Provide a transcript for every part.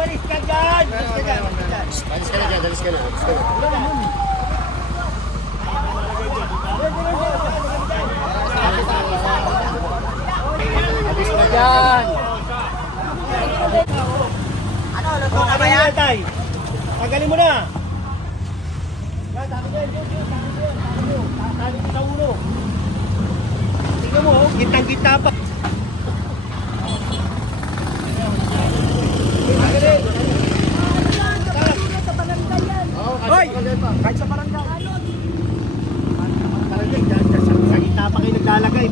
Umalis ka dyan! Umalis ka dyan! Alis ka na dyan, alis ka na. Alis ka na. Alis ka dyan! Ano, luto ka ba yan? Tagalin mo na! Tatali sa ulo. Tingnan mo, gitang-gita pa. Hoy! Kahit sa barangay. Barangay, sa gitna pa kayo naglalagay.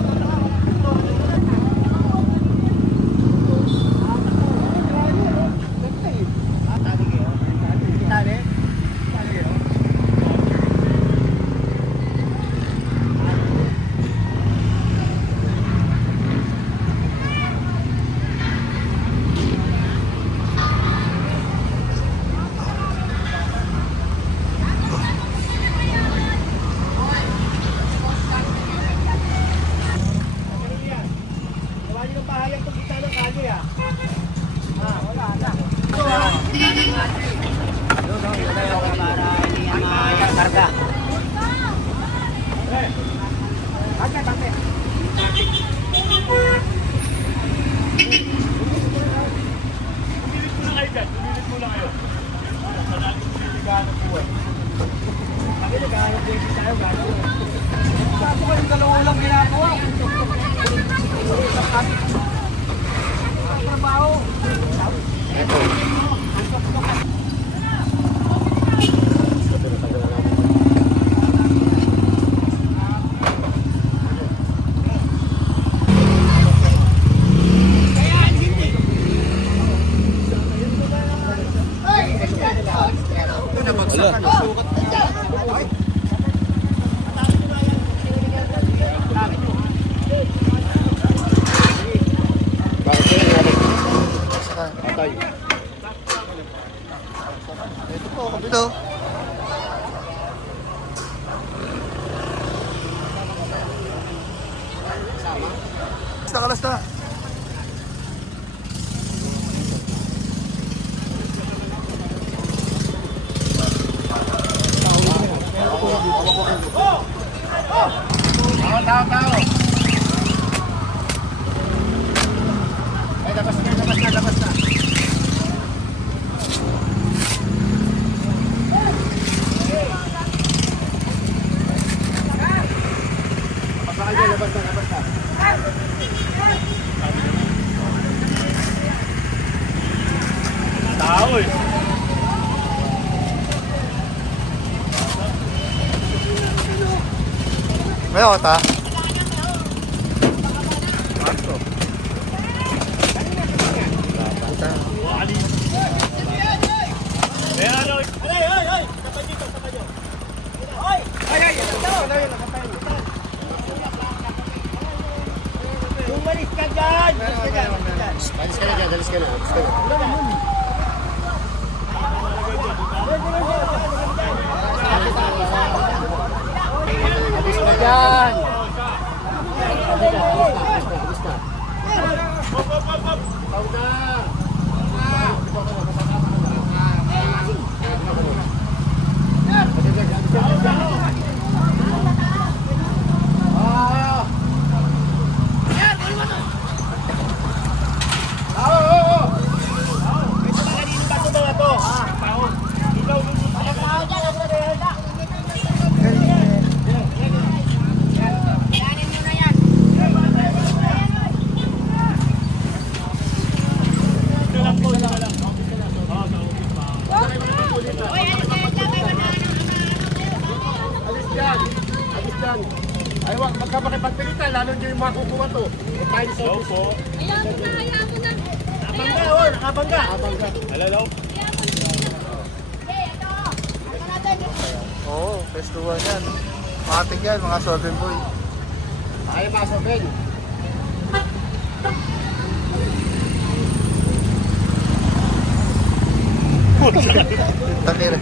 Ito po, kapito. Lasta ka, lasta. Tao. Ay, labas na. Labas na. Tao eh. May ota. Umalis ka dyan! Alis ka na dyan, alis ka na. Alis ka dyan! Ay, wag magkapakipagpilitan, lalo nyo yung makukuha to. Tayo sa office. Opo. Hayaan mo na. Nakabangga. Alalaw. Oo, festuhan yan. Matik yan, mga Solven Boy. Ay, pasok, Ben. Takira.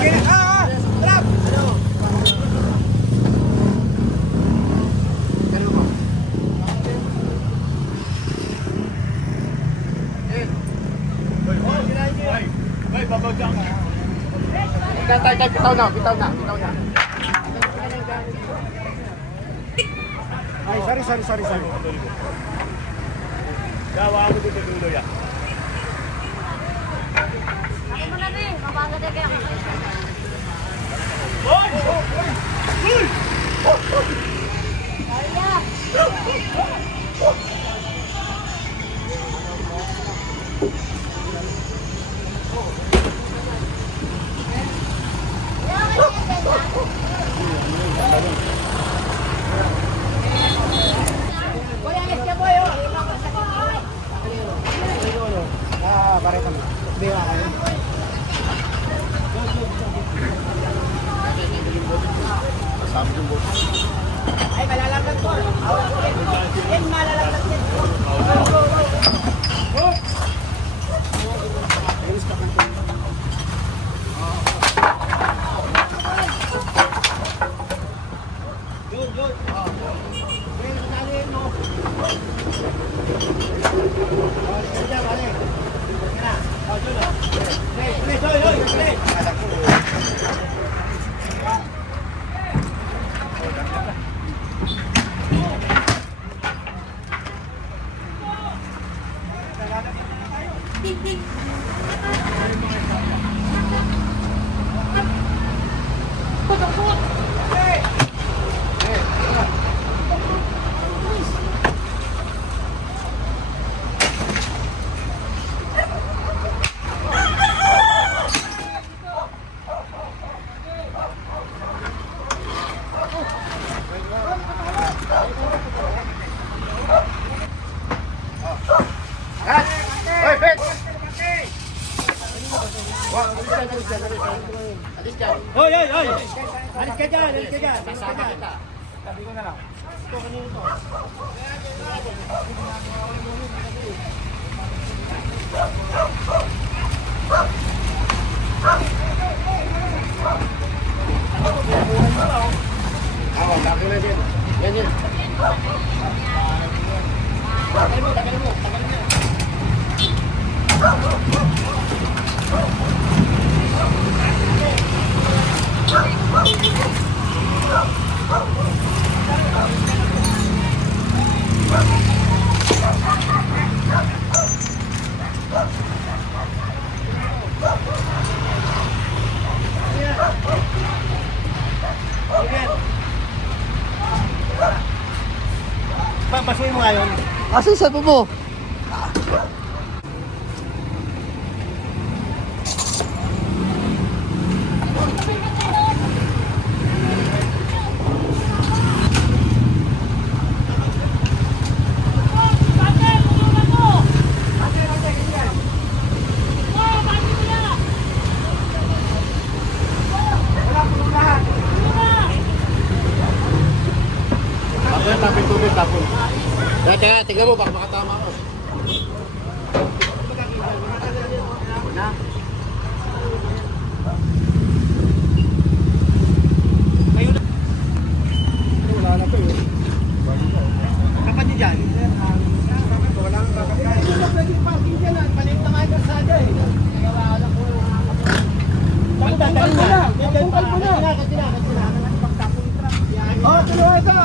Trap! Bitaw na. Ay, sorry. Ako mo na rin. Mabaga na kaya ako. Pare kami. Biwa kayo. Sabi yung boss. Ay, malalaglag po. Yan, malalaglag yan. Hoy, Ben! Hoy! Alis ka dyan. Sabi ko na lang. Ito, kanino to? Laki na din. Yan. Tagal mo. Pasuin mo ngayon. Asan sa mo? Tapin tubig, tapon. Teka, tingnan mo, baka makatama ako. Wala na to eh. Dapat nyo dyan. Wala nang dapat ka. Hindi na pwede parking dyan. Maliit na nga yung kasada eh. Pagtanggal mo na. Pagtanggal mo na. Oh, tulungan ito.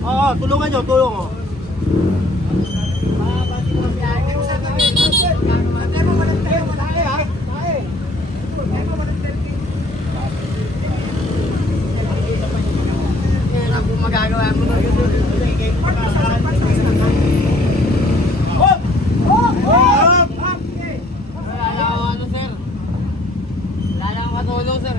Oo, tulungan nyo. Tulong oh. Magagawa mo na. Wala lang katulong, sir.